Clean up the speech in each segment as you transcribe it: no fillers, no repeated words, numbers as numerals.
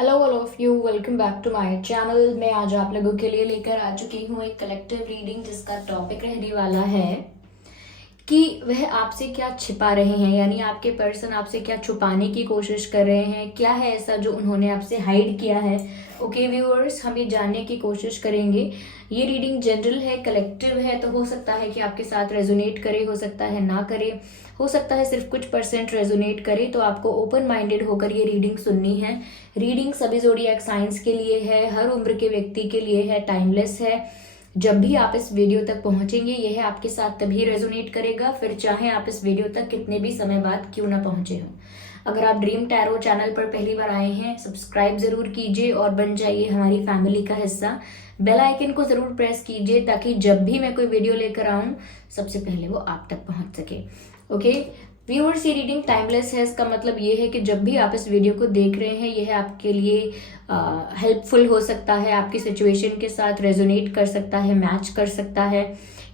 Hello all of you, welcome back to my channel. मैं आज आप लोगों के लिए लेकर आ चुकी हूँ एक कलेक्टिव रीडिंग जिसका टॉपिक रहने वाला है कि वह आपसे क्या छिपा रहे हैं, यानी आपके पर्सन आपसे क्या छुपाने की कोशिश कर रहे हैं। क्या है ऐसा जो उन्होंने आपसे हाइड किया है। ओके व्यूअर्स, हम ये जानने की कोशिश करेंगे। ये रीडिंग जनरल है, कलेक्टिव है, तो हो सकता है कि आपके साथ रेजोनेट करे, हो सकता है ना करे, हो सकता है सिर्फ कुछ परसेंट रेजोनेट करे। तो आपको ओपन माइंडेड होकर ये रीडिंग सुननी है। रीडिंग सभी ज़ोडिएक साइंस के लिए है, हर उम्र के व्यक्ति के लिए है, टाइमलेस है। जब भी आप इस वीडियो तक पहुंचेंगे यह आपके साथ तभी रेजोनेट करेगा, फिर चाहे आप इस वीडियो तक कितने भी समय बाद क्यों ना पहुंचे हो। अगर आप ड्रीम टैरो चैनल पर पहली बार आए हैं, सब्सक्राइब जरूर कीजिए और बन जाइए हमारी फैमिली का हिस्सा। बेल आइकन को जरूर प्रेस कीजिए ताकि जब भी मैं कोई वीडियो लेकर आऊं सबसे पहले वो आप तक पहुंच सके। ओके व्यूअर्स, ये रीडिंग टाइमलेस है। इसका मतलब ये है कि जब भी आप इस वीडियो को देख रहे हैं यह आपके लिए हेल्पफुल हो सकता है, आपकी सिचुएशन के साथ रेजोनेट कर सकता है, मैच कर सकता है,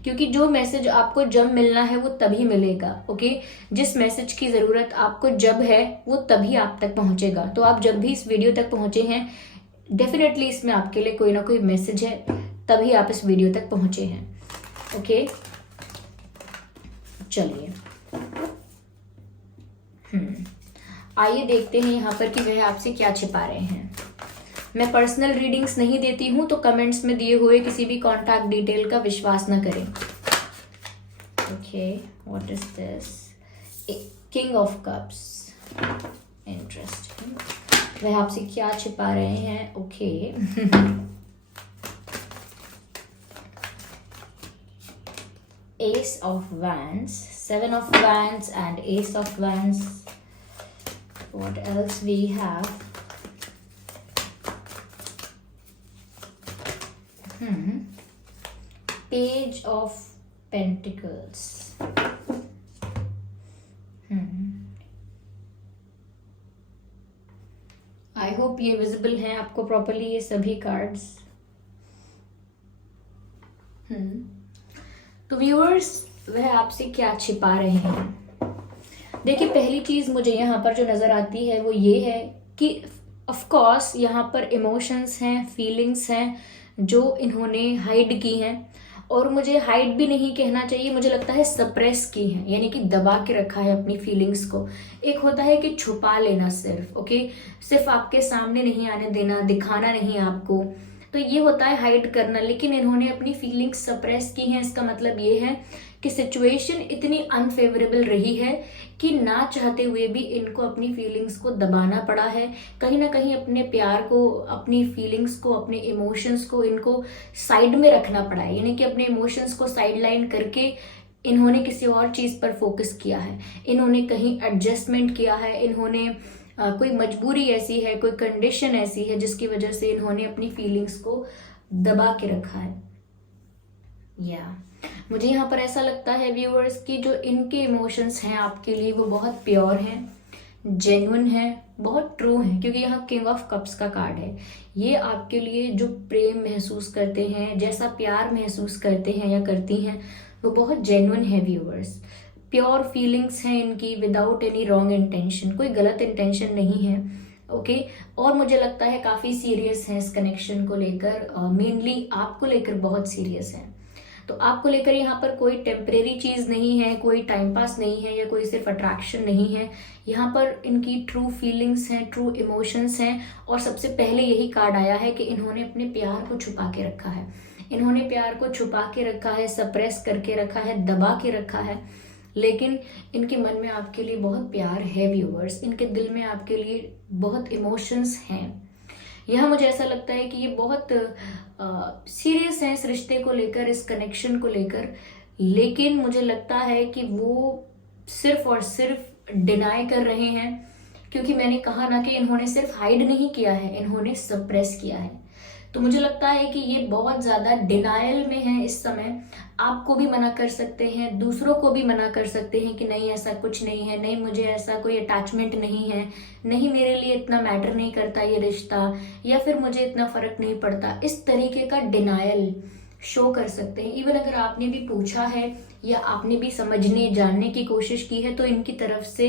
क्योंकि जो मैसेज आपको जब मिलना है वो तभी मिलेगा। ओके, जिस मैसेज की ज़रूरत आपको जब है वो तभी आप तक पहुंचेगा। तो आप जब भी इस वीडियो तक पहुंचे हैं डेफिनेटली इसमें आपके लिए कोई ना कोई मैसेज है, तभी आप इस वीडियो तक पहुंचे हैं। ओके चलिए आइए देखते हैं यहाँ पर कि वह आपसे क्या छिपा रहे हैं। मैं पर्सनल रीडिंग्स नहीं देती हूँ, तो कमेंट्स में दिए हुए किसी भी कॉन्टैक्ट डिटेल का विश्वास न करें। Okay, what is this? King of cups, interesting. वह आपसे क्या छिपा रहे हैं? Okay S of wands, seven of wands and S of wands. What else we have? Page of Pentacles. I hope ये विजिबल हैं आपको प्रॉपरली ये सभी कार्ड्स। तो व्यूअर्स, वह आपसे क्या छिपा रहे हैं? देखिए, पहली चीज मुझे यहाँ पर जो नजर आती है वो ये है कि ऑफ कोर्स यहाँ पर इमोशंस हैं, फीलिंग्स हैं जो इन्होंने हाइड की हैं, और मुझे हाइड भी नहीं कहना चाहिए, मुझे लगता है सप्रेस की है, यानी कि दबा के रखा है अपनी फीलिंग्स को। एक होता है कि छुपा लेना सिर्फ, ओके, सिर्फ आपके सामने नहीं आने देना, दिखाना नहीं आपको, तो ये होता है हाइड करना। लेकिन इन्होंने अपनी फीलिंग्स सप्रेस की हैं। इसका मतलब ये है कि सिचुएशन इतनी अनफेवरेबल रही है कि ना चाहते हुए भी इनको अपनी फीलिंग्स को दबाना पड़ा है। कहीं ना कहीं अपने प्यार को, अपनी फीलिंग्स को, अपने इमोशंस को इनको साइड में रखना पड़ा है, यानी कि अपने इमोशंस को साइड लाइन करके इन्होंने किसी और चीज पर फोकस किया है, इन्होंने कहीं एडजस्टमेंट किया है, इन्होंने कोई मजबूरी ऐसी है, कोई कंडीशन ऐसी है जिसकी वजह से इन्होंने अपनी फीलिंग्स को दबा के रखा है। मुझे यहाँ पर ऐसा लगता है व्यूअर्स कि जो इनके इमोशंस हैं आपके लिए वो बहुत प्योर हैं, जेन्युइन है, बहुत ट्रू है, क्योंकि यहाँ किंग ऑफ कप्स का कार्ड है। ये आपके लिए जो प्रेम महसूस करते हैं, जैसा प्यार महसूस करते हैं या करती हैं, वो बहुत जेन्युइन है व्यूअर्स। प्योर फीलिंग्स हैं इनकी, विदाउट एनी रॉन्ग इंटेंशन, कोई गलत इंटेंशन नहीं है। ओके और मुझे लगता है काफी सीरियस है इस कनेक्शन को लेकर, मेनली आपको लेकर बहुत सीरियस है। तो आपको लेकर यहाँ पर कोई टेम्परेरी चीज नहीं है, कोई टाइम पास नहीं है, या कोई सिर्फ अट्रैक्शन नहीं है। यहाँ पर इनकी ट्रू फीलिंग्स हैं, ट्रू इमोशंस हैं, और सबसे पहले यही कार्ड आया है कि इन्होंने अपने प्यार को छुपा के रखा है। इन्होंने प्यार को छुपा के रखा है, सप्रेस करके रखा है, दबा के रखा है, लेकिन इनके मन में आपके लिए बहुत प्यार है व्यूअर्स, इनके दिल में आपके लिए बहुत इमोशंस हैं। यह मुझे ऐसा लगता है कि ये बहुत सीरियस है इस रिश्ते को लेकर, इस कनेक्शन को लेकर, लेकिन मुझे लगता है कि वो सिर्फ और सिर्फ डिनाई कर रहे हैं, क्योंकि मैंने कहा ना कि इन्होंने सिर्फ हाइड नहीं किया है, इन्होंने सप्रेस किया है। तो मुझे लगता है कि ये बहुत ज्यादा डिनायल में है इस समय। आपको भी मना कर सकते हैं, दूसरों को भी मना कर सकते हैं कि नहीं ऐसा कुछ नहीं है, नहीं मुझे ऐसा कोई अटैचमेंट नहीं है, नहीं मेरे लिए इतना मैटर नहीं करता ये रिश्ता, या फिर मुझे इतना फर्क नहीं पड़ता। इस तरीके का डिनायल शो कर सकते हैं। इवन अगर आपने भी पूछा है या आपने भी समझने जानने की कोशिश की है तो इनकी तरफ से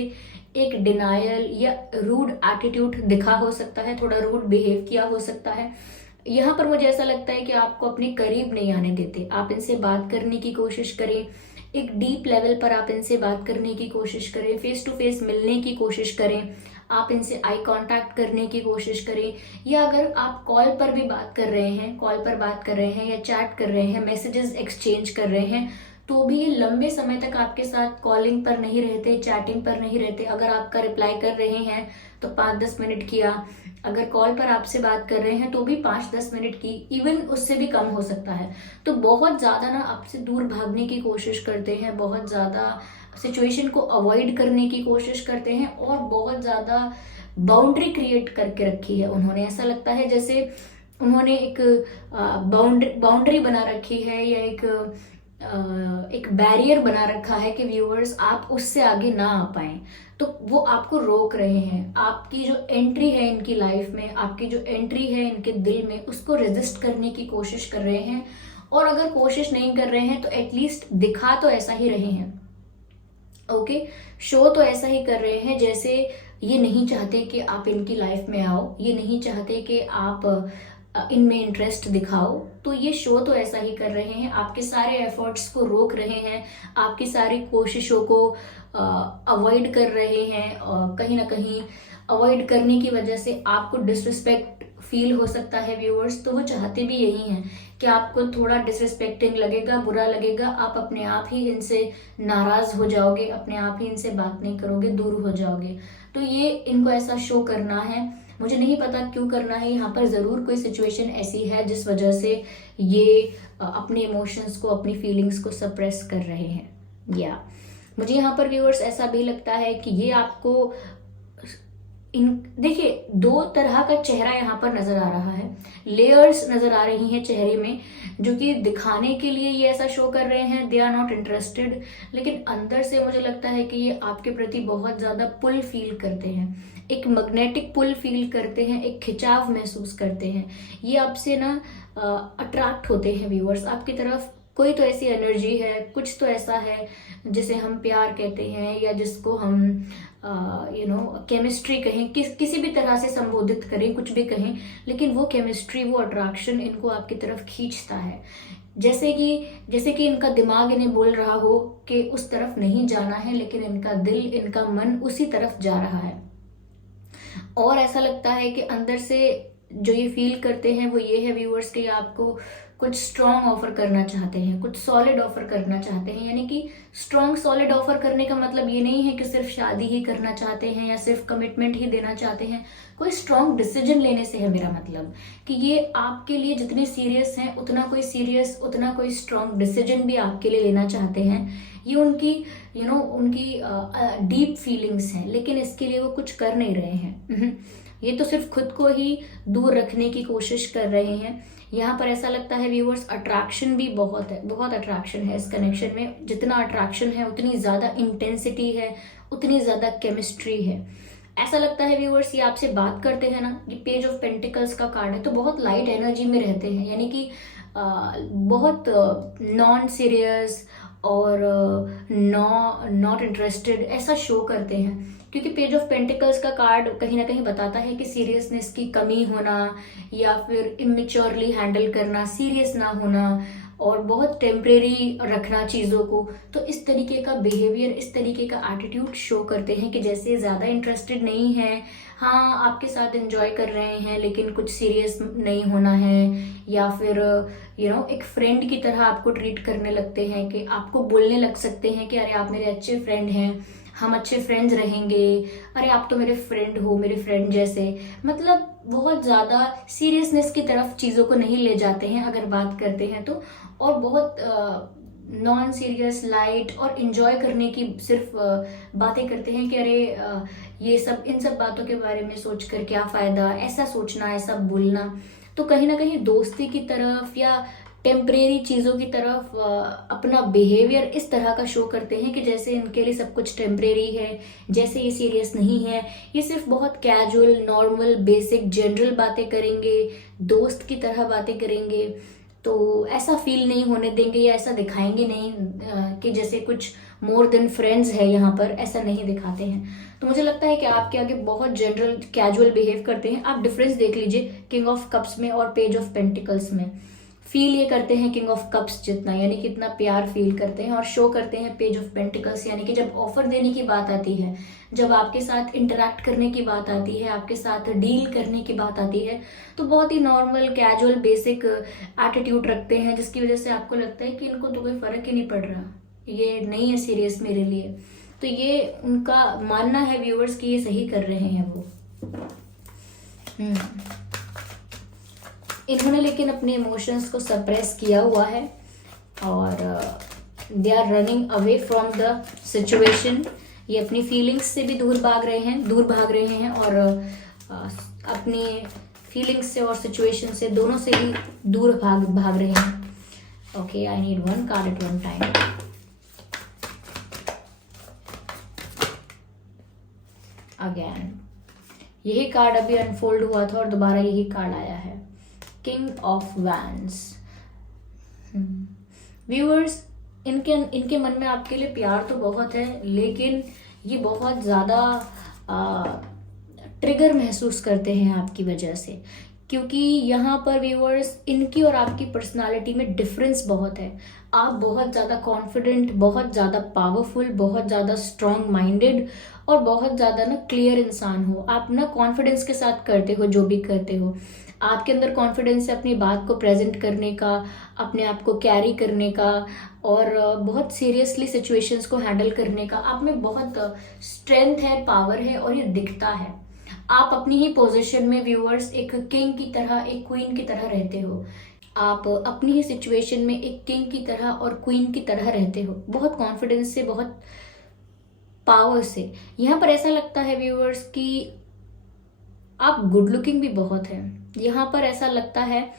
एक डिनायल या रूड एटीट्यूड दिखा हो सकता है, थोड़ा रूड बिहेव किया हो सकता है। यहाँ पर मुझे ऐसा लगता है कि आपको अपने करीब नहीं आने देते। आप इनसे बात करने की कोशिश करें, एक डीप लेवल पर आप इनसे बात करने की कोशिश करें, फेस टू फेस मिलने की कोशिश करें, आप इनसे आई कांटेक्ट करने की कोशिश करें। या अगर आप कॉल पर भी बात कर रहे हैं, कॉल पर बात कर रहे हैं या चैट कर रहे हैं, मैसेजेस एक्सचेंज कर रहे हैं, तो भी ये लंबे समय तक आपके साथ कॉलिंग पर नहीं रहते, चैटिंग पर नहीं रहते। अगर आपका रिप्लाई कर रहे हैं तो 5-10 मिनट किया, अगर कॉल पर आपसे बात कर रहे हैं तो भी 5-10 मिनट की, इवन उससे भी कम हो सकता है। तो बहुत ज़्यादा ना आपसे दूर भागने की कोशिश करते हैं, बहुत ज़्यादा सिचुएशन को अवॉइड करने की कोशिश करते हैं और बहुत ज़्यादा बाउंड्री क्रिएट करके रखी है उन्होंने। ऐसा लगता है जैसे उन्होंने एक बाउंड्री बना रखी है या एक बैरियर बना रखा है कि व्यूअर्स आप उससे आगे ना आ पाए। तो वो आपको रोक रहे हैं, आपकी जो एंट्री है इनकी लाइफ में, आपकी जो एंट्री है इनके दिल में, उसको रेजिस्ट करने की कोशिश कर रहे हैं। और अगर कोशिश नहीं कर रहे हैं तो एटलीस्ट दिखा तो ऐसा ही रहे हैं, ओके, शो तो ऐसा ही कर रहे हैं जैसे ये नहीं चाहते कि आप इनकी लाइफ में आओ, ये नहीं चाहते कि आप इनमें इंटरेस्ट दिखाओ। तो ये शो तो ऐसा ही कर रहे हैं, आपके सारे एफर्ट्स को रोक रहे हैं, आपकी सारी कोशिशों को अवॉइड कर रहे हैं। कहीं ना कहीं अवॉइड करने की वजह से आपको डिसरिस्पेक्ट फील हो सकता है व्यूअर्स। तो वो चाहते भी यही हैं कि आपको थोड़ा डिसरिस्पेक्टिंग लगेगा, बुरा लगेगा, आप अपने आप ही इनसे नाराज हो जाओगे, अपने आप ही इनसे बात नहीं करोगे, दूर हो जाओगे। तो ये इनको ऐसा शो करना है, मुझे नहीं पता क्यों करना है। यहाँ पर जरूर कोई सिचुएशन ऐसी है जिस वजह से ये अपने इमोशंस को, अपनी फीलिंग्स को सप्रेस कर रहे हैं। या मुझे यहाँ पर व्यूअर्स ऐसा भी लगता है कि ये आपको देखिए 2 तरह का चेहरा यहाँ पर नजर आ रहा है, लेयर्स नजर आ रही हैं चेहरे में, जो कि दिखाने के लिए ये ऐसा शो कर रहे हैं, दे आर नॉट इंटरेस्टेड, लेकिन अंदर से मुझे लगता है कि ये आपके प्रति बहुत ज्यादा पुल फील करते हैं, एक मैग्नेटिक पुल फील करते हैं, एक खिंचाव महसूस करते हैं। ये आपसे ना अट्रैक्ट होते हैं व्यूअर्स, आपकी तरफ कोई तो ऐसी एनर्जी है, कुछ तो ऐसा है जिसे हम प्यार कहते हैं या जिसको हम केमिस्ट्री कहें, किसी भी तरह से संबोधित करें, कुछ भी कहें, लेकिन वो केमिस्ट्री, वो अट्रैक्शन इनको आपकी तरफ खींचता है। जैसे कि इनका दिमाग इन्हें बोल रहा हो कि उस तरफ नहीं जाना है, लेकिन इनका दिल, इनका मन उसी तरफ जा रहा है। और ऐसा लगता है कि अंदर से जो ये फील करते हैं वो ये है व्यूअर्स कि आपको कुछ स्ट्रॉन्ग ऑफर करना चाहते हैं, कुछ सॉलिड ऑफर करना चाहते हैं। यानी कि स्ट्रॉन्ग सॉलिड ऑफर करने का मतलब ये नहीं है कि सिर्फ शादी ही करना चाहते हैं या सिर्फ कमिटमेंट ही देना चाहते हैं। कोई स्ट्रॉन्ग डिसीजन लेने से है मेरा मतलब, कि ये आपके लिए जितने सीरियस हैं उतना कोई स्ट्रॉन्ग डिसीजन भी आपके लिए लेना चाहते हैं। ये उनकी उनकी डीप फीलिंग्स हैं, लेकिन इसके लिए वो कुछ कर नहीं रहे हैं। ये तो सिर्फ खुद को ही दूर रखने की कोशिश कर रहे हैं। यहाँ पर ऐसा लगता है व्यूअर्स अट्रैक्शन भी बहुत है, बहुत अट्रैक्शन है इस कनेक्शन में। जितना अट्रैक्शन है उतनी ज्यादा इंटेंसिटी है, उतनी ज्यादा केमिस्ट्री है। ऐसा लगता है व्यूअर्स ये आपसे बात करते हैं ना, ये पेज ऑफ पेंटिकल्स का कार्ड है, तो बहुत लाइट एनर्जी में रहते हैं, यानी कि बहुत नॉन सीरियस और नॉट इंटरेस्टेड ऐसा शो करते हैं। क्योंकि पेज ऑफ पेंटिकल्स का कार्ड कहीं ना कहीं बताता है कि सीरियसनेस की कमी होना या फिर इमेच्योरली हैंडल करना, सीरियस ना होना और बहुत टेम्परेरी रखना चीज़ों को। तो इस तरीके का बिहेवियर, इस तरीके का एटीट्यूड शो करते हैं कि जैसे ज़्यादा इंटरेस्टेड नहीं है, हाँ आपके साथ एंजॉय कर रहे हैं लेकिन कुछ सीरियस नहीं होना है, या फिर एक फ्रेंड की तरह आपको ट्रीट करने लगते हैं कि आपको बोलने लग सकते हैं कि अरे आप मेरे अच्छे फ्रेंड हैं, हम अच्छे फ्रेंड्स रहेंगे, अरे आप तो मेरे फ्रेंड हो, मेरे फ्रेंड जैसे। मतलब बहुत ज़्यादा सीरियसनेस की तरफ चीज़ों को नहीं ले जाते हैं अगर बात करते हैं तो, और बहुत नॉन सीरियस, लाइट और इंजॉय करने की सिर्फ बातें करते हैं कि अरे ये सब, इन सब बातों के बारे में सोचकर क्या फ़ायदा, ऐसा सोचना, ऐसा बोलना। तो कहीं ना कहीं दोस्ती की तरफ या टेम्परेरी चीज़ों की तरफ अपना बिहेवियर इस तरह का शो करते हैं कि जैसे इनके लिए सब कुछ टेम्परेरी है, जैसे ये सीरियस नहीं है, ये सिर्फ बहुत कैजुअल, नॉर्मल, बेसिक, जनरल बातें करेंगे, दोस्त की तरह बातें करेंगे। तो ऐसा फील नहीं होने देंगे या ऐसा दिखाएंगे नहीं कि जैसे कुछ मोर देन फ्रेंड्स है यहाँ पर, ऐसा नहीं दिखाते हैं। तो मुझे लगता है कि आपके आगे बहुत जनरल कैजुअल बिहेव करते हैं। आप डिफरेंस देख लीजिए किंग ऑफ कप्स में और पेज ऑफ पेंटिकल्स में। फील ये करते हैं किंग ऑफ कप्स जितना, यानी कितना प्यार फील करते हैं, और शो करते हैं पेज ऑफ पेंटिकल्स, यानी कि जब ऑफर देने की बात आती है, जब आपके साथ इंटरेक्ट करने की बात आती है, आपके साथ डील करने की बात आती है, तो बहुत ही नॉर्मल कैजुअल बेसिक एटीट्यूड रखते हैं, जिसकी वजह से आपको लगता है कि इनको तो कोई फर्क ही नहीं पड़ रहा, ये नहीं है सीरियस मेरे लिए। तो ये उनका मानना है व्यूअर्स कि ये सही कर रहे हैं वो। इन्होंने लेकिन अपने इमोशंस को सप्रेस किया हुआ है और they are running away from the situation. ये अपनी फीलिंग्स से भी दूर भाग रहे हैं और अपनी फीलिंग्स से और सिचुएशन से, दोनों से ही दूर भाग रहे हैं। Okay, I need one card at one time. Again यही कार्ड अभी अनफोल्ड हुआ था और दोबारा यही कार्ड आया है, किंग ऑफ वैंड्स। व्यूअर्स, इनके मन में आपके लिए प्यार तो बहुत है, लेकिन ये बहुत ज़्यादा ट्रिगर महसूस करते हैं आपकी वजह से, क्योंकि यहाँ पर व्यूअर्स इनकी और आपकी पर्सनालिटी में डिफरेंस बहुत है। आप बहुत ज़्यादा कॉन्फिडेंट, बहुत ज़्यादा पावरफुल, बहुत ज़्यादा स्ट्रॉन्ग माइंडेड और बहुत ज़्यादा ना क्लियर इंसान हो। आप ना कॉन्फिडेंस के साथ करते हो जो भी करते हो। आपके अंदर कॉन्फिडेंस है अपनी बात को प्रेजेंट करने का, अपने आप को कैरी करने का और बहुत सीरियसली सिचुएशंस को हैंडल करने का। आप में बहुत स्ट्रेंथ है, पावर है और ये दिखता है। आप अपनी ही पोजीशन में व्यूअर्स एक किंग की तरह, एक क्वीन की तरह रहते हो। आप अपनी ही सिचुएशन में एक किंग की तरह और क्वीन की तरह रहते हो, बहुत कॉन्फिडेंस से, बहुत पावर से। यहाँ पर ऐसा लगता है व्यूअर्स कि आप गुड लुकिंग भी बहुत हैं। यहाँ पर ऐसा लगता है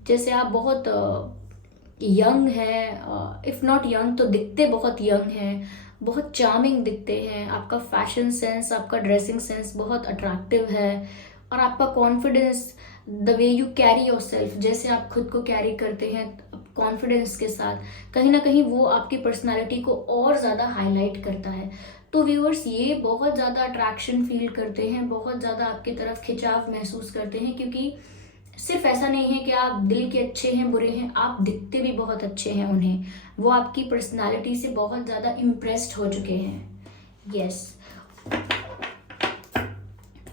जैसे आप बहुत यंग हैं, इफ नॉट यंग तो दिखते बहुत यंग हैं, बहुत चार्मिंग दिखते हैं। आपका फैशन सेंस, आपका ड्रेसिंग सेंस बहुत अट्रैक्टिव है और आपका confidence, the way you carry your self, जैसे आप खुद को कैरी करते हैं कॉन्फिडेंस के साथ, कहीं ना कहीं वो आपकी पर्सनालिटी को और ज़्यादा हाईलाइट करता है। तो व्यूअर्स, ये बहुत ज़्यादा अट्रैक्शन फील करते हैं, बहुत ज़्यादा आपकी तरफ खिंचाव महसूस करते हैं, क्योंकि सिर्फ ऐसा नहीं है कि आप दिल के अच्छे हैं, बुरे हैं, आप दिखते भी बहुत अच्छे हैं उन्हें। वो आपकी पर्सनालिटी से बहुत ज़्यादा इम्प्रेस्ड हो चुके हैं। यस।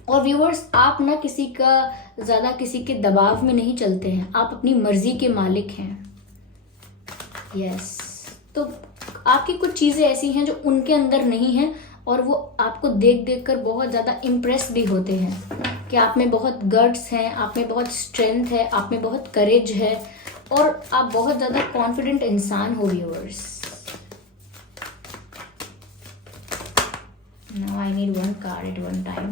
और व्यूअर्स, आप ना किसी का ज़्यादा किसी के दबाव में नहीं चलते हैं, आप अपनी मर्जी के मालिक हैं। यस। तो आपकी कुछ चीज़ें ऐसी हैं जो उनके अंदर नहीं है और वो आपको देख देख कर बहुत ज़्यादा इम्प्रेस भी होते हैं कि आप में बहुत गट्स हैं, आप में बहुत स्ट्रेंथ है, आप में बहुत करेज है और आप बहुत ज़्यादा कॉन्फिडेंट इंसान हो viewers. Now I need one card at one time.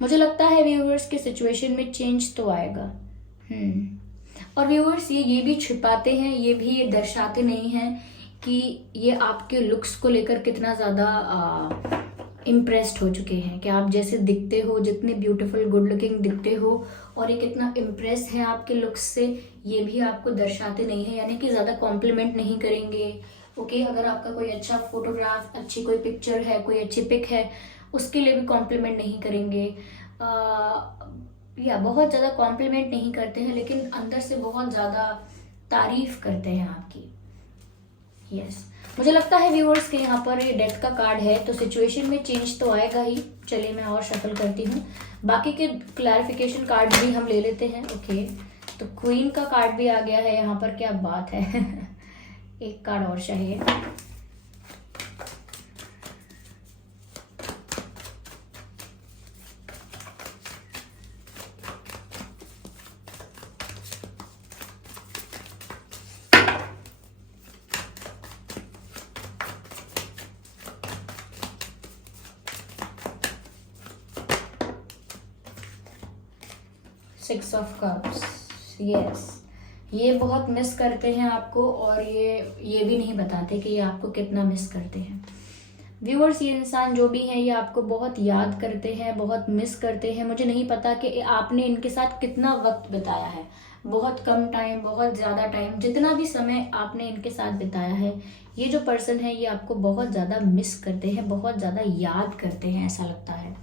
मुझे लगता है व्यूअर्स के सिचुएशन में चेंज तो आएगा। और व्यूअर्स ये भी छिपाते हैं, ये भी ये दर्शाते नहीं हैं कि ये आपके लुक्स को लेकर कितना ज़्यादा इम्प्रेस्ड हो चुके हैं, कि आप जैसे दिखते हो, जितने ब्यूटीफुल गुड लुकिंग दिखते हो और ये कितना इम्प्रेस है आपके लुक्स से, ये भी आपको दर्शाते नहीं है, यानी कि ज़्यादा कॉम्प्लीमेंट नहीं करेंगे। ओके, अगर आपका कोई अच्छा फोटोग्राफ, अच्छी कोई पिक्चर है, कोई अच्छी पिक है, उसके लिए भी कॉम्प्लीमेंट नहीं करेंगे, या बहुत ज़्यादा कॉम्प्लीमेंट नहीं करते हैं, लेकिन अंदर से बहुत ज़्यादा तारीफ करते हैं आपकी। यस। मुझे लगता है व्यूअर्स के यहाँ पर ये डेथ का कार्ड है, तो सिचुएशन में चेंज तो आएगा ही। चलिए मैं और शफल करती हूँ, बाकी के क्लैरिफिकेशन कार्ड भी हम ले लेते हैं। ओके, तो क्वीन का कार्ड भी आ गया है यहाँ पर, क्या बात है। एक कार्ड और चाहिए। Six of cups. यस, ये बहुत मिस करते हैं आपको और ये भी नहीं बताते कि ये आपको कितना मिस करते हैं। व्यूअर्स, ये इंसान जो भी है ये आपको बहुत याद करते हैं, बहुत मिस करते हैं। मुझे नहीं पता कि आपने इनके साथ कितना वक्त बिताया है, बहुत कम टाइम, बहुत ज़्यादा टाइम, जितना भी समय आपने इनके साथ बिताया है, ये जो पर्सन है ये आपको बहुत ज़्यादा मिस करते हैं, बहुत ज़्यादा याद करते हैं, ऐसा लगता है।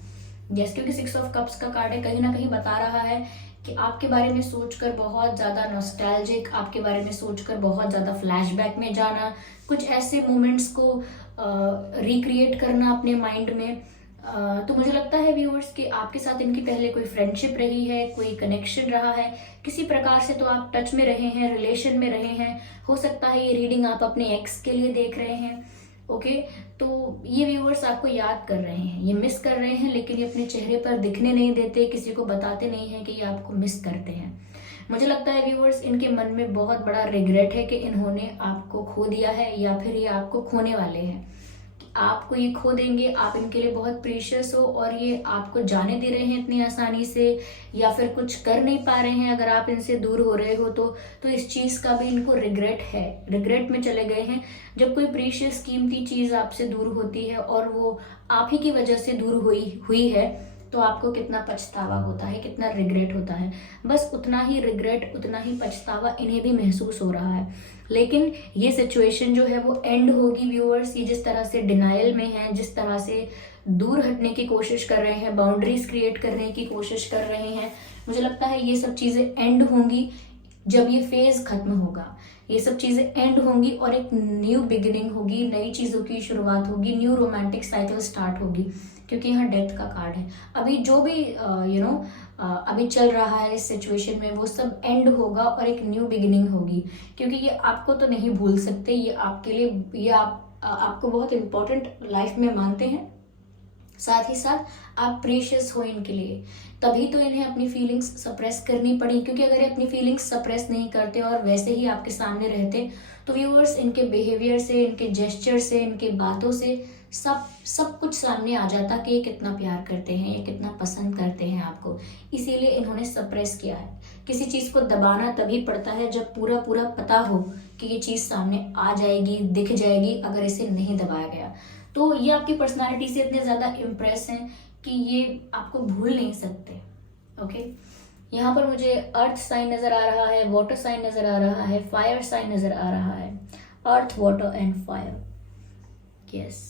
यस, क्योंकि 6 ऑफ कप्स का कार्ड है, कहीं ना कहीं बता रहा है कि आपके बारे में सोचकर बहुत ज़्यादा नॉस्टैल्जिक, आपके बारे में सोचकर बहुत ज़्यादा फ्लैशबैक में जाना, कुछ ऐसे मोमेंट्स को रिक्रिएट करना अपने माइंड में। तो मुझे लगता है व्यूअर्स कि आपके साथ इनकी पहले कोई फ्रेंडशिप रही है, कोई कनेक्शन रहा है, किसी प्रकार से तो आप टच में रहे हैं, रिलेशन में रहे हैं। हो सकता है ये रीडिंग आप अपने एक्स के लिए देख रहे हैं। ओके, तो ये व्यूअर्स आपको याद कर रहे हैं, ये मिस कर रहे हैं, लेकिन ये अपने चेहरे पर दिखने नहीं देते, किसी को बताते नहीं हैं कि ये आपको मिस करते हैं। मुझे लगता है व्यूअर्स इनके मन में बहुत बड़ा रिग्रेट है कि इन्होंने आपको खो दिया है, या फिर ये आपको खोने वाले हैं। आपको ये खो देंगे, आप इनके लिए बहुत प्रीशियस हो और ये आपको जाने दे रहे हैं इतनी आसानी से, या फिर कुछ कर नहीं पा रहे हैं अगर आप इनसे दूर हो रहे हो तो इस चीज़ का भी इनको रिग्रेट है, रिग्रेट में चले गए हैं। जब कोई प्रीशियस कीमती चीज़ आपसे दूर होती है और वो आप ही की वजह से दूर हुई है, तो आपको कितना पछतावा होता है, कितना रिग्रेट होता है। बस उतना ही रिग्रेट, उतना ही पछतावा इन्हें भी महसूस हो रहा है। लेकिन ये सिचुएशन जो है वो एंड होगी व्यूअर्स। ये जिस तरह से डिनायल में है, जिस तरह से दूर हटने की कोशिश कर रहे हैं, बाउंड्रीज क्रिएट करने की कोशिश कर रहे हैं, मुझे लगता है ये सब चीज़ें एंड होंगी जब ये फेज खत्म होगा। ये सब चीज़ें एंड होंगी और एक न्यू बिगिनिंग होगी, नई चीज़ों की शुरुआत होगी, न्यू रोमांटिक साइकिल स्टार्ट होगी, क्योंकि यहाँ डेथ का कार्ड है। अभी जो भी अभी चल रहा है इस सिचुएशन में, वो सब एंड होगा और एक न्यू बिगिनिंग होगी, क्योंकि ये आपको तो नहीं भूल सकते, ये आपके लिए, ये आपको बहुत इंपॉर्टेंट लाइफ में मानते हैं, साथ ही साथ आप प्रीशियस हो इनके लिए। तभी तो इन्हें अपनी फीलिंग्स सप्रेस करनी पड़ी, क्योंकि अगर ये अपनी फीलिंग्स सप्रेस नहीं करते और वैसे ही आपके सामने रहते, तो व्यूअर्स इनके बिहेवियर से, इनके जेस्चर से, इनके बातों से सब कुछ सामने आ जाता कि ये कितना प्यार करते हैं, ये कितना पसंद करते हैं आपको। इसीलिए इन्होंने सप्रेस किया है। किसी चीज़ को दबाना तभी पड़ता है जब पूरा पूरा पता हो कि ये चीज़ सामने आ जाएगी, दिख जाएगी, अगर इसे नहीं दबाया गया। तो ये आपकी पर्सनालिटी से इतने ज़्यादा इम्प्रेस हैं कि ये आपको भूल नहीं सकते। ओके, यहाँ पर मुझे अर्थ साइन नज़र आ रहा है, वाटर साइन नज़र आ रहा है, फायर साइन नज़र आ रहा है। Earth, water and fire. Yes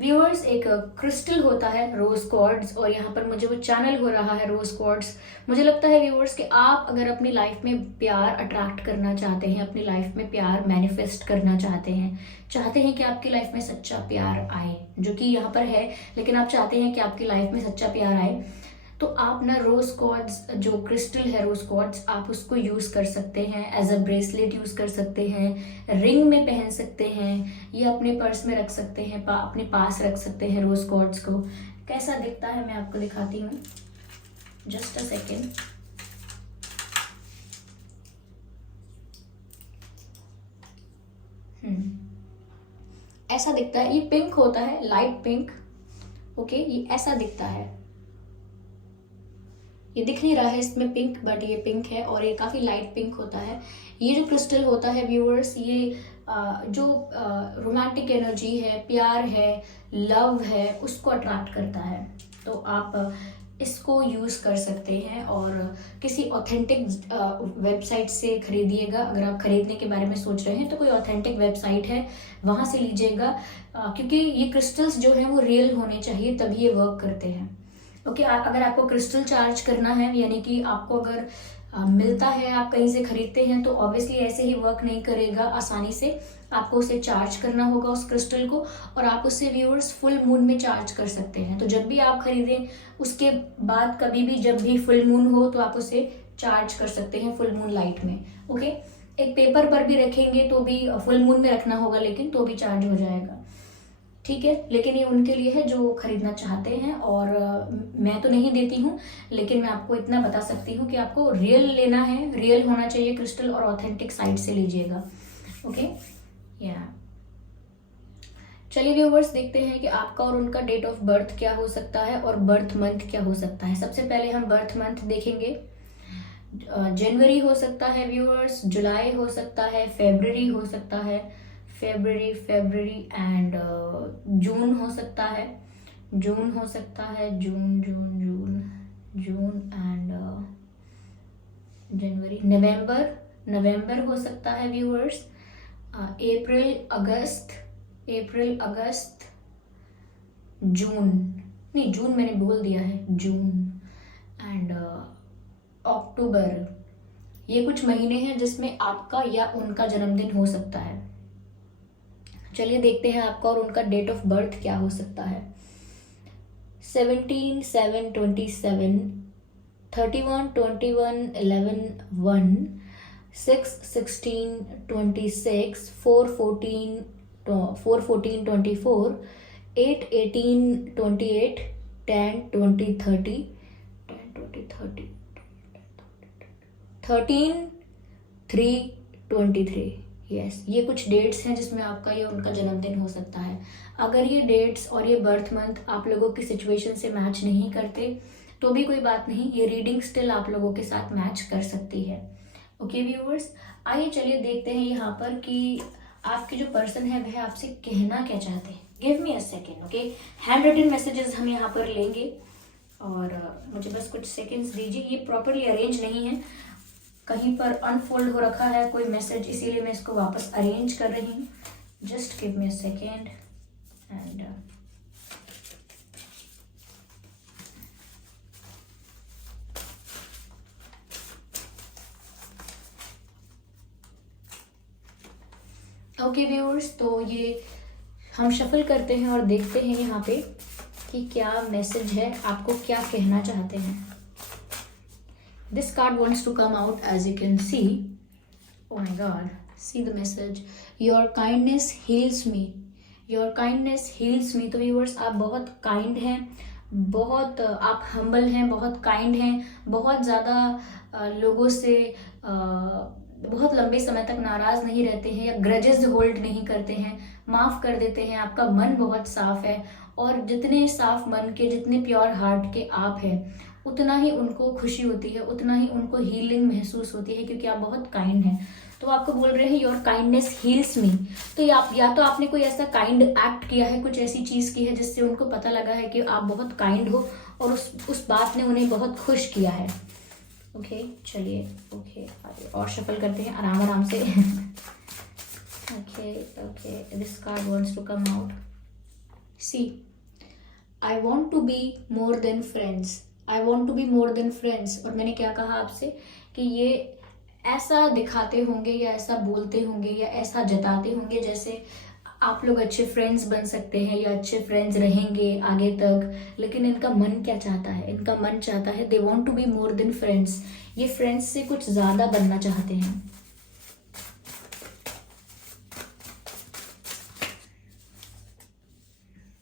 viewers, एक क्रिस्टल होता है रोज क्वार्ट्ज, और यहाँ पर मुझे वो चैनल हो रहा है रोज क्वार्ट्ज। मुझे लगता है व्यूअर्स कि आप अगर अपनी लाइफ में प्यार अट्रैक्ट करना चाहते हैं, अपनी लाइफ में प्यार मैनिफेस्ट करना चाहते हैं कि आपकी लाइफ में सच्चा प्यार आए, जो कि यहाँ पर है, लेकिन आप चाहते हैं कि आपकी लाइफ में सच्चा प्यार आए, तो आप ना रोज क्वार्ट्ज, जो क्रिस्टल है रोज क्वार्ट्ज, आप उसको यूज कर सकते हैं, एज अ ब्रेसलेट यूज कर सकते हैं, रिंग में पहन सकते हैं, या अपने पर्स में रख सकते हैं, अपने पास रख सकते हैं रोज क्वार्ट्ज को। कैसा दिखता है मैं आपको दिखाती हूँ, जस्ट अ सेकेंड। ऐसा दिखता है, ये पिंक होता है, लाइट पिंक। ओके, ये ऐसा दिखता है, ये दिख नहीं रहा है इसमें पिंक, बट ये पिंक है और ये काफ़ी लाइट पिंक होता है। ये जो क्रिस्टल होता है व्यूअर्स, ये जो रोमांटिक एनर्जी है, प्यार है, लव है, उसको अट्रैक्ट करता है। तो आप इसको यूज़ कर सकते हैं और किसी ऑथेंटिक वेबसाइट से खरीदिएगा। अगर आप खरीदने के बारे में सोच रहे हैं तो कोई ऑथेंटिक वेबसाइट है, वहाँ से लीजिएगा, क्योंकि ये क्रिस्टल्स जो हैं वो रियल होने चाहिए, तभी ये वर्क करते हैं। ओके, अगर आपको क्रिस्टल चार्ज करना है, यानी कि आपको अगर मिलता है, आप कहीं से खरीदते हैं, तो ऑब्वियसली ऐसे ही वर्क नहीं करेगा आसानी से। आपको उसे चार्ज करना होगा उस क्रिस्टल को, और आप उससे व्यूअर्स फुल मून में चार्ज कर सकते हैं। तो जब भी आप खरीदें, उसके बाद कभी भी जब भी फुल मून हो, तो आप उसे चार्ज कर सकते हैं फुल मून लाइट में। ओके, एक पेपर पर भी रखेंगे तो भी, फुल मून में रखना होगा लेकिन, तो भी चार्ज हो जाएगा, ठीक है। लेकिन ये उनके लिए है जो खरीदना चाहते हैं, और मैं तो नहीं देती हूँ, लेकिन मैं आपको इतना बता सकती हूँ कि आपको रियल लेना है, रियल होना चाहिए क्रिस्टल, और ऑथेंटिक साइट से लीजिएगा। ओके, या चलिए व्यूवर्स, देखते हैं कि आपका और उनका डेट ऑफ बर्थ क्या हो सकता है और बर्थ मंथ क्या हो सकता है। सबसे पहले हम बर्थ मंथ देखेंगे। जनवरी हो सकता है व्यूअर्स, जुलाई हो सकता है, फरवरी हो सकता है, फेब्रवरी एंड जून हो सकता है, जून हो सकता है, जून जून जून जून एंड जनवरी, नवंबर हो सकता है व्यूअर्स, अप्रैल अगस्त, जून, नहीं जून मैंने बोल दिया है, जून एंड अक्टूबर। ये कुछ महीने हैं जिसमें आपका या उनका जन्मदिन हो सकता है। चलिए देखते हैं आपका और उनका डेट ऑफ बर्थ क्या हो सकता है। 17/7/27, 31/21/11/1, 6/16/26, 4/14/24, 8/18/28, 10/20/30, 10/20/30, 13/3/23। यस, ये कुछ डेट्स हैं जिसमें आपका या उनका जन्मदिन हो सकता है। अगर ये डेट्स और ये बर्थ मंथ आप लोगों की सिचुएशन से मैच नहीं करते तो भी कोई बात नहीं, ये रीडिंग स्टिल आप लोगों के साथ मैच कर सकती है। ओके व्यूअर्स, आइए चलिए देखते हैं यहाँ पर कि आपके जो पर्सन है वह आपसे कहना क्या चाहते हैं। Give me a second. Okay, handwritten messages हम यहाँ पर लेंगे और मुझे बस कुछ सेकेंड्स दीजिए। ये प्रॉपरली अरेंज नहीं है, कहीं पर अनफोल्ड हो रखा है कोई मैसेज, इसीलिए मैं इसको वापस अरेंज कर रही हूँ। Just give me a second and okay viewers, तो ये हम शफल करते हैं और देखते हैं यहाँ पे कि क्या मैसेज है, आपको क्या कहना चाहते हैं। This card wants to come out, as you can see. Oh my God, see the message. Your kindness heals me. Your kindness heals me. तो viewers, आप बहुत काइंड हैं, बहुत आप हम्बल हैं, बहुत काइंड हैं, बहुत ज़्यादा लोगों से बहुत लंबे समय तक नाराज़ नहीं रहते हैं या ग्रजेस होल्ड नहीं करते हैं, माफ़ कर देते हैं। आपका मन बहुत साफ है और जितने साफ मन के, जितने प्योर हार्ट के आप हैं, उतना ही उनको खुशी होती है, उतना ही उनको हीलिंग महसूस होती है, क्योंकि आप बहुत काइंड हैं। तो आपको बोल रहे हैं योर काइंडनेस हील्स मी। तो आप या तो आपने कोई ऐसा काइंड एक्ट किया है, कुछ ऐसी चीज़ की है जिससे उनको पता लगा है कि आप बहुत काइंड हो और उस बात ने उन्हें बहुत खुश किया है। ओके चलिए, ओके और शफल करते हैं आराम आराम से। Okay okay, this card wants to come out. See, I want to be more than friends, I want to be more than friends. और मैंने क्या कहा आपसे कि ये ऐसा दिखाते होंगे या ऐसा बोलते होंगे या ऐसा जताते होंगे जैसे आप लोग अच्छे फ्रेंड्स बन सकते हैं या अच्छे फ्रेंड्स रहेंगे आगे तक, लेकिन इनका मन क्या चाहता है? इनका मन चाहता है they want to be more than friends. ये फ्रेंड्स से कुछ ज़्यादा बनना चाहते हैं।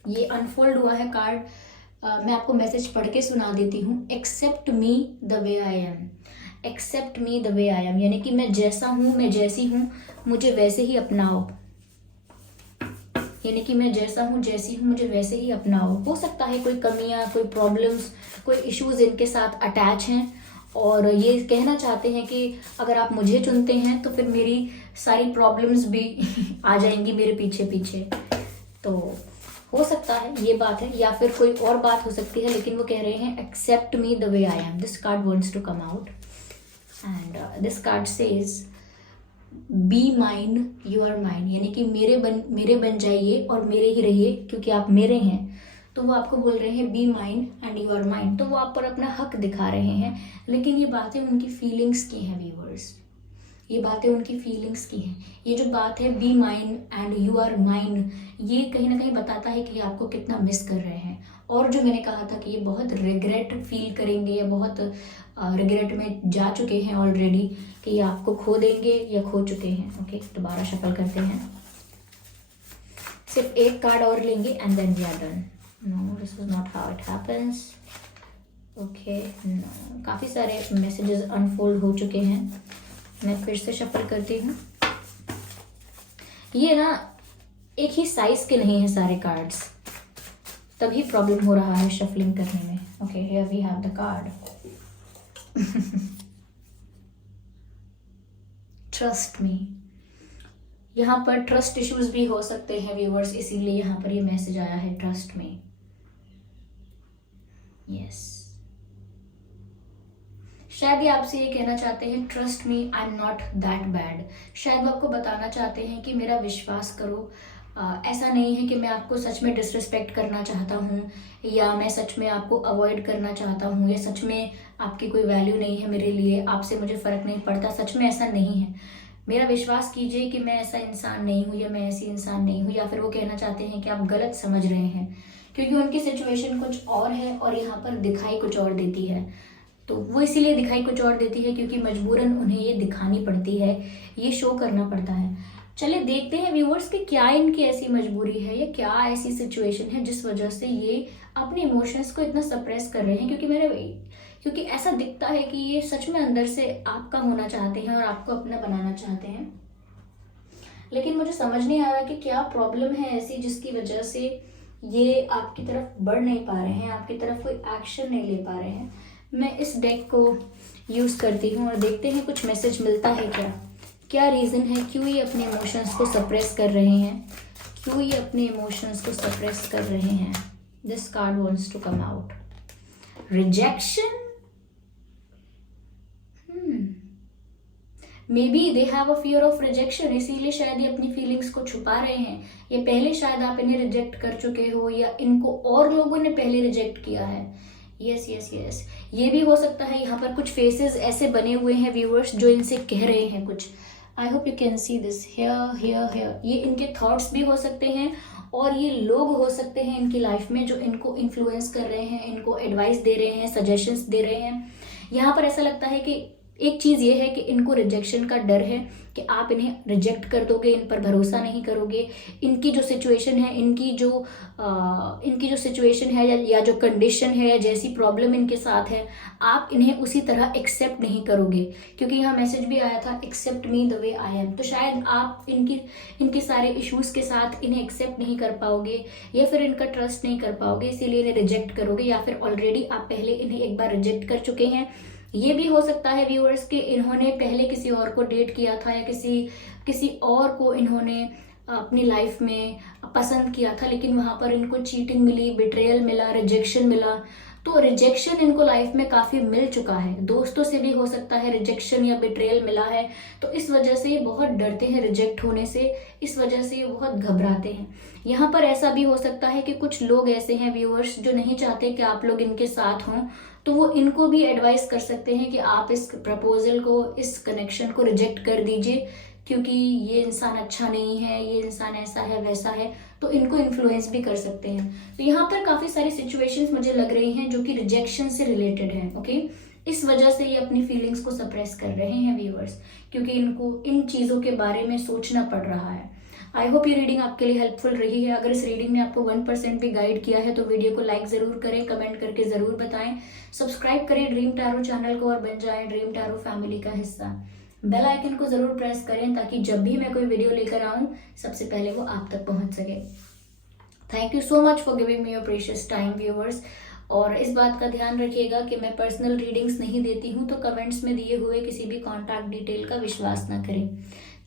ये अनफोल्ड हुआ है कार्ड, मैं आपको मैसेज पढ़ के सुना देती हूँ। Accept me the way I am, accept me the way I am, यानी कि मैं जैसा हूँ, मैं जैसी हूँ, मुझे वैसे ही अपनाओ। यानी कि मैं जैसा हूँ, जैसी हूँ, मुझे वैसे ही अपनाओ। हो सकता है कोई कमियाँ, कोई प्रॉब्लम्स, कोई इश्यूज इनके साथ अटैच हैं और ये कहना चाहते हैं कि अगर आप मुझे चुनते हैं तो फिर मेरी सारी प्रॉब्लम्स भी आ जाएंगी मेरे पीछे पीछे। तो हो सकता है ये बात है, या फिर कोई और बात हो सकती है, लेकिन वो कह रहे हैं accept me the way I am. This card wants to come out and this card says be mine, you are mine, यानी कि मेरे बन जाइए और मेरे ही रहिए क्योंकि आप मेरे हैं। तो वो आपको बोल रहे हैं be mine and you are mine. तो वो आप पर अपना हक दिखा रहे हैं, लेकिन ये बातें उनकी फीलिंग्स की हैं व्यूअर्स, ये बातें उनकी फीलिंग्स की हैं। ये जो बात है be mine and you are mine, ये कहीं ना कहीं बताता है कि ये आपको कितना मिस कर रहे हैं। और जो मैंने कहा था कि ये बहुत रिग्रेट फील करेंगे या बहुत रिग्रेट में जा चुके हैं ऑलरेडी, कि ये आपको खो देंगे या खो चुके हैं। ओके, दोबारा शफल करते हैं, सिर्फ एक कार्ड और लेंगे and then we are done. No, this is not how it happens. Okay, no, काफ़ी सारे मैसेजेस अनफोल्ड हो चुके हैं। मैं फिर से शफल करती हूँ। ये ना एक ही साइज के नहीं है सारे कार्ड्स, तभी प्रॉब्लम हो रहा है शफलिंग करने में। Okay, here we have the card trust me. यहाँ पर ट्रस्ट इश्यूज भी हो सकते हैं व्यूवर्स, इसीलिए यहाँ पर ये मैसेज आया है ट्रस्ट में। यस, शायद ये आपसे ये कहना चाहते हैं trust me, I am not that bad. शायद वो आपको बताना चाहते हैं कि मेरा विश्वास करो, ऐसा नहीं है कि मैं आपको सच में डिसरिस्पेक्ट करना चाहता हूँ, या मैं सच में आपको अवॉइड करना चाहता हूँ, या सच में आपकी कोई वैल्यू नहीं है मेरे लिए, आपसे मुझे फ़र्क नहीं पड़ता। सच में ऐसा नहीं है। मेरा विश्वास कीजिए कि मैं ऐसा इंसान नहीं हूँ, या मैं ऐसी इंसान नहीं हूँ। या फिर वो कहना चाहते हैं कि आप गलत समझ रहे हैं, क्योंकि उनकी सिचुएशन कुछ और है और यहाँ पर दिखाई कुछ और देती है। तो वो इसीलिए दिखाई कुछ और देती है क्योंकि मजबूरन उन्हें ये दिखानी पड़ती है, ये शो करना पड़ता है। चलिए देखते हैं व्यूवर्स कि क्या इनकी ऐसी मजबूरी है या क्या ऐसी सिचुएशन है जिस वजह से ये अपने इमोशंस को इतना सप्रेस कर रहे हैं। क्योंकि ऐसा दिखता है कि ये सच में अंदर से आपका होना चाहते हैं और आपको अपना बनाना चाहते हैं, लेकिन मुझे समझ नहीं आ रहा कि क्या प्रॉब्लम है ऐसी जिसकी वजह से ये आपकी तरफ बढ़ नहीं पा रहे हैं, आपकी तरफ कोई एक्शन नहीं ले पा रहे हैं। मैं इस डेक को यूज़ करती हूँ और देखते हैं कुछ मैसेज मिलता है क्या रीज़न है, क्यों ये अपने इमोशंस को सप्रेस कर रहे हैं, क्यों ये अपने इमोशंस को सप्रेस कर रहे हैं। This card wants to come out. Rejection, maybe they have a fear of rejection, इसीलिए शायद ये अपनी फीलिंग्स को छुपा रहे हैं। ये पहले शायद आप इन्हें रिजेक्ट कर चुके हो, या इनको और लोगों ने पहले रिजेक्ट किया है। यस यस यस, ये भी हो सकता है। यहाँ पर कुछ फेसेस ऐसे बने हुए हैं व्यूअर्स जो इनसे कह रहे हैं कुछ। I hope you can see this, here here here. ये इनके थॉट्स भी हो सकते हैं और ये लोग हो सकते हैं इनकी लाइफ में जो इनको इन्फ्लुएंस कर रहे हैं, इनको एडवाइस दे रहे हैं, सजेशंस दे रहे हैं। यहाँ पर ऐसा लगता है कि एक चीज़ ये है कि इनको रिजेक्शन का डर है कि आप इन्हें रिजेक्ट कर दोगे, इन पर भरोसा नहीं करोगे। इनकी जो सिचुएशन है, इनकी जो सिचुएशन है या जो कंडीशन है या जैसी प्रॉब्लम इनके साथ है, आप इन्हें उसी तरह एक्सेप्ट नहीं करोगे। क्योंकि यहाँ मैसेज भी आया था accept me the way I am. तो शायद आप इनके सारे इश्यूज के साथ इन्हें एक्सेप्ट नहीं कर पाओगे, या फिर इनका ट्रस्ट नहीं कर पाओगे, इसीलिए इन्हें रिजेक्ट करोगे। या फिर ऑलरेडी आप पहले इन्हें एक बार रिजेक्ट कर चुके हैं। ये भी हो सकता है व्यूअर्स कि इन्होंने पहले किसी और को डेट किया था, या किसी और को इन्होंने अपनी लाइफ में पसंद किया था, लेकिन वहां पर इनको चीटिंग मिली, बिट्रेयल मिला, रिजेक्शन मिला। तो रिजेक्शन इनको लाइफ में काफी मिल चुका है। दोस्तों से भी हो सकता है रिजेक्शन या बिट्रेयल मिला है, तो इस वजह से ये बहुत डरते हैं रिजेक्ट होने से, इस वजह से ये बहुत घबराते हैं। यहाँ पर ऐसा भी हो सकता है कि कुछ लोग ऐसे हैं व्यूअर्स जो नहीं चाहते कि आप लोग इनके साथ हों, तो वो इनको भी एडवाइस कर सकते हैं कि आप इस प्रपोजल को, इस कनेक्शन को रिजेक्ट कर दीजिए, क्योंकि ये इंसान अच्छा नहीं है, ये इंसान ऐसा है वैसा है। तो इनको इन्फ्लुएंस भी कर सकते हैं। तो यहाँ पर काफी सारी सिचुएशंस मुझे लग रही हैं जो कि रिजेक्शन से रिलेटेड है। ओके, इस वजह से ये अपनी फीलिंग्स को सप्रेस कर रहे हैं व्यूअर्स, क्योंकि इनको इन चीजों के बारे में सोचना पड़ रहा है। आई होप ये रीडिंग आपके लिए हेल्पफुल रही है। अगर इस रीडिंग ने आपको 1% भी गाइड किया है तो वीडियो को लाइक जरूर करें, कमेंट करके जरूर बताएं, सब्सक्राइब करें ड्रीम टैरो चैनल को और बन जाएं ड्रीम टैरो फैमिली का हिस्सा। बेल आइकन को जरूर प्रेस करें ताकि जब भी मैं कोई वीडियो लेकर आऊं सबसे पहले वो आप तक पहुंच सके। Thank you so much for giving me your precious time viewers. और इस बात का ध्यान रखिएगा कि मैं पर्सनल रीडिंग्स नहीं देती हूँ, तो कमेंट्स में दिए हुए किसी भी कॉन्टैक्ट डिटेल का विश्वास ना करें।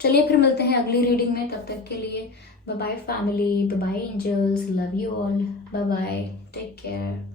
चलिए फिर मिलते हैं अगली रीडिंग में, तब तक के लिए bye bye family, bye bye angels, love you all, bye bye, take care.